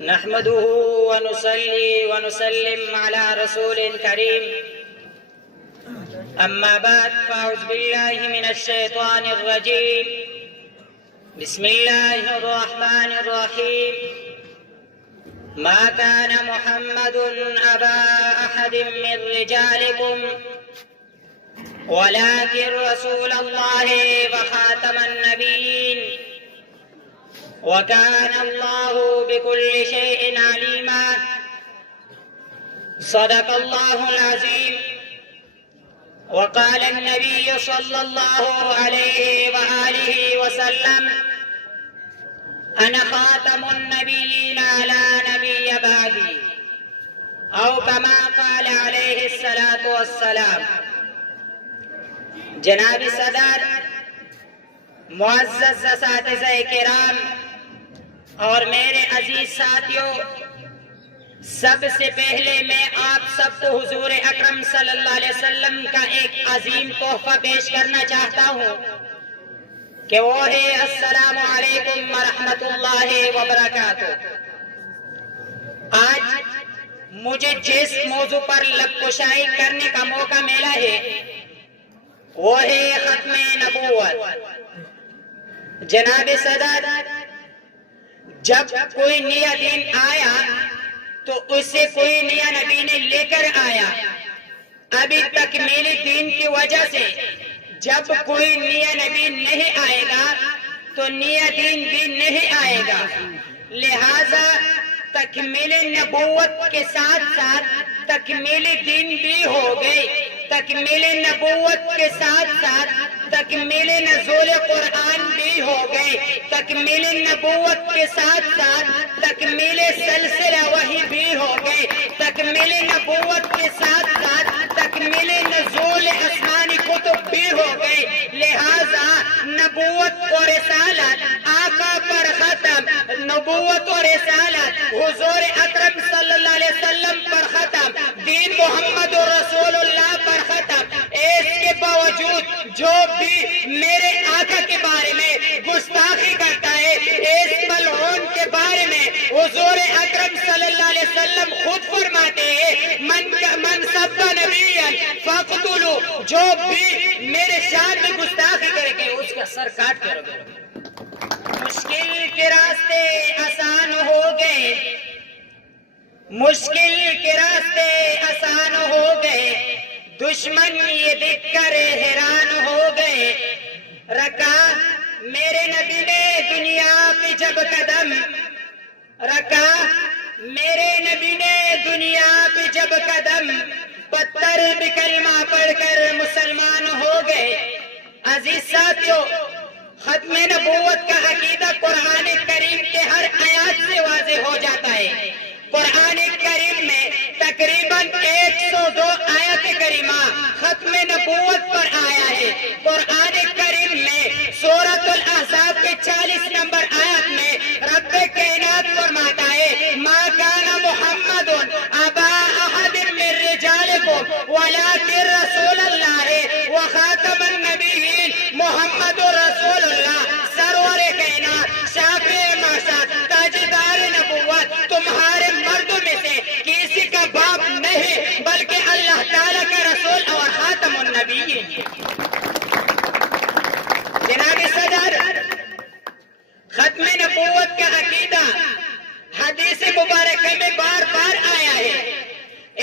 نحمده ونصلي ونسلم على رسول كريم أما بعد فأعوذ بالله من الشيطان الرجيم بسم الله الرحمن الرحيم ما كان محمد أبا أحد من رجالكم ولكن رسول الله وخاتم النبيين وكان الله بكل شيء عليما صدق الله العظيم وقال النبي صلى الله عليه وآله وسلم أنا خاتم النبيين لا نبي بعدي أو كما قال عليه الصلاة والسلام. جناب صدر، معزز اساتذہ کرام اور میرے عزیز ساتھیوں، سب سے پہلے میں آپ سب کو حضور اکرم صلی اللہ علیہ وسلم کا ایک عظیم تحفہ پیش کرنا چاہتا ہوں کہ وہ ہے السلام علیکم ورحمۃ اللہ وبرکاتہ. آج مجھے جس موضوع پر لب کشائی کرنے کا موقع ملا ہے وہ ہے ختم نبوت. جناب صدر، جب کوئی نیا دین آیا تو اسے کوئی نیا نبی نے لے کر آیا. ابھی تکمیل دین کی وجہ سے جب کوئی نیا نبی نہیں آئے گا تو نیا دین بھی نہیں آئے گا. لہذا تکمیل نبوت کے ساتھ ساتھ تکمیل دین بھی ہو گئی. تکمیل نبوت کے ساتھ ساتھ تکمیل نزول قرآن بھی ہو گئی. تکمیل نبوت کے ساتھ ساتھ تکمیل سلسلہ وحی بھی ہو گئی. تکمیل نبوت کے ساتھ ساتھ تکمیل نزول آسمانی کتب بھی ہو گئی. لہذا نبوت و رسالت آقا پر ختم، نبوت و رسالت حضور اکرم صلی اللہ علیہ وسلم پر ختم، دین محمد رسول اللہ پر ختم. اس کے باوجود جو بھی میرے آقا کے بارے میں گستاخی کرتا ہے، اس ملعون کے بارے میں حضور اکرم صلی اللہ علیہ وسلم خود فرماتے ہیں من سب نبیا فاقتلوا، جو بھی میرے شان میں گستاخی کرے گے اس کا سر کاٹ کر دو. مشکل کے راستے آسان ہو گئے، مشکل کے راستے آسان ہو گئے، دشمن یہ دیکھ کر حیران ہو گئے. رکھا میرے نبی نے دنیا پہ جب قدم، رکھا میرے نبی نے دنیا پہ جب قدم، پتھر بھی کلمہ پڑھ کر مسلمان ہو گئے. عزیز ساتھیوں، ختم نبوت کا عقیدہ قرآن کریم کے ہر آیات سے واضح ہو جاتا ہے. قرآن کریم میں تقریباً 102 آیت کریمہ ختم نبوت پر آیا ہے. قرآن کریم میں سورۃ الاحزاب کے 40 نمبر آیت میں رب کائنات فرماتا ہے ما کان محمد ابا احد من رجالکم ولکن رسول اللہ وخاتم النبیین. محمد رسول اللہ سرور کائنات، شافع معشر، تاجدار نبوت، تمہارے مردوں میں سے کسی کا باپ نہیں بلکہ اللہ تعالیٰ کا رسول اور خاتم النبیین. جناب صدر، ختم نبوت کا عقیدہ حدیث مبارکہ میں بار بار آیا ہے.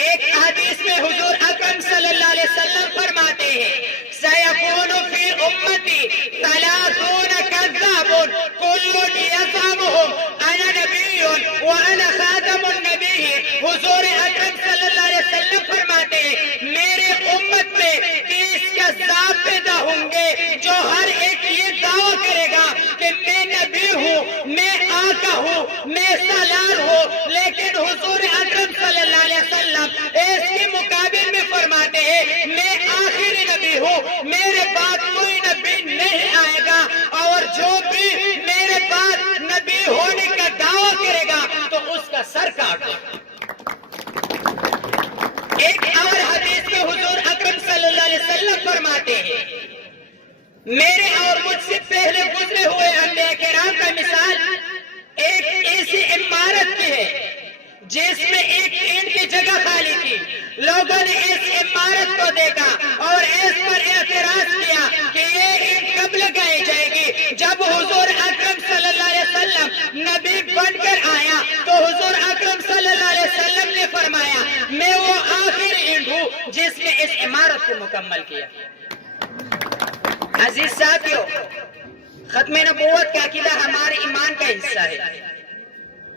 ایک حدیث میں حضور اکرم صلی اللہ علیہ وسلم فرماتے ہیں سیکون فی امتی 30 کذاب کل یزعمهم انا نبی وانا خاتم النبی. حضور اکرم صلی اللہ علیہ وسلم فرماتے ہیں میرے امت میں 30 کذاب پیدا ہوں گے جو ہر ایک یہ دعویٰ کرے گا کہ میں نبی ہوں، میں آقا ہوں، میں سالار ہوں، لیکن حضور اکرم صلی اللہ علیہ وسلم اس کے مقابل میں فرماتے ہیں میں آخری نبی ہوں، میرے بعد کوئی نبی نہیں آئے گا، اور جو بھی میرے بعد نبی ہونے کا دعویٰ کرے گا تو اس کا سر کاٹو. ایک اور حدیث میں حضور اکرم صلی اللہ علیہ وسلم فرماتے ہیں میرے اور مجھ سے پہلے گزرے ہوئے انبیاء کرام کا مثال ایک ایسی عمارت کی ہے جس میں ایک اینٹ کی جگہ خالی تھی. لوگوں نے اس عمارت کو دیکھا اور اس پر اعتراض کیا کہ یہ اینٹ کب لگائی جائے گی. جب حضور اکرم صلی اللہ علیہ وسلم نبی بن کر آیا تو حضور اکرم صلی اللہ علیہ وسلم نے فرمایا میں وہ آخر اینٹ ہوں جس نے اس عمارت کو مکمل کیا. عزیز ساتھیو، ختم نبوت کا عقیدہ ہمارے ایمان کا حصہ ہے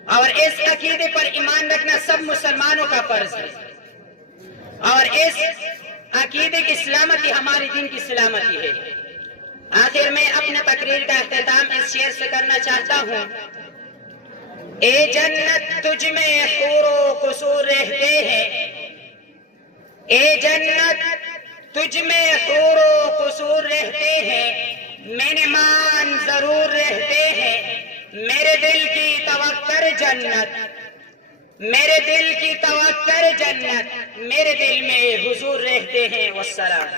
اور اس عقیدے پر ایمان رکھنا سب مسلمانوں کا فرض ہے اور اس عقیدے کی سلامتی ہمارے دین کی سلامتی ہے. آخر میں اپنے تقریر کا اختتام اس شعر سے کرنا چاہتا ہوں. اے جنت تجھ میں حور و قصور رہتے ہیں، اے جنت تجھ میں حور و قصور رہتے ہیں، مہمان ضرور رہتے ہیں. میرے دل کی توقع جنت، میرے دل کی توقع جنت، میرے دل میں حضور رہتے ہیں. والسلام.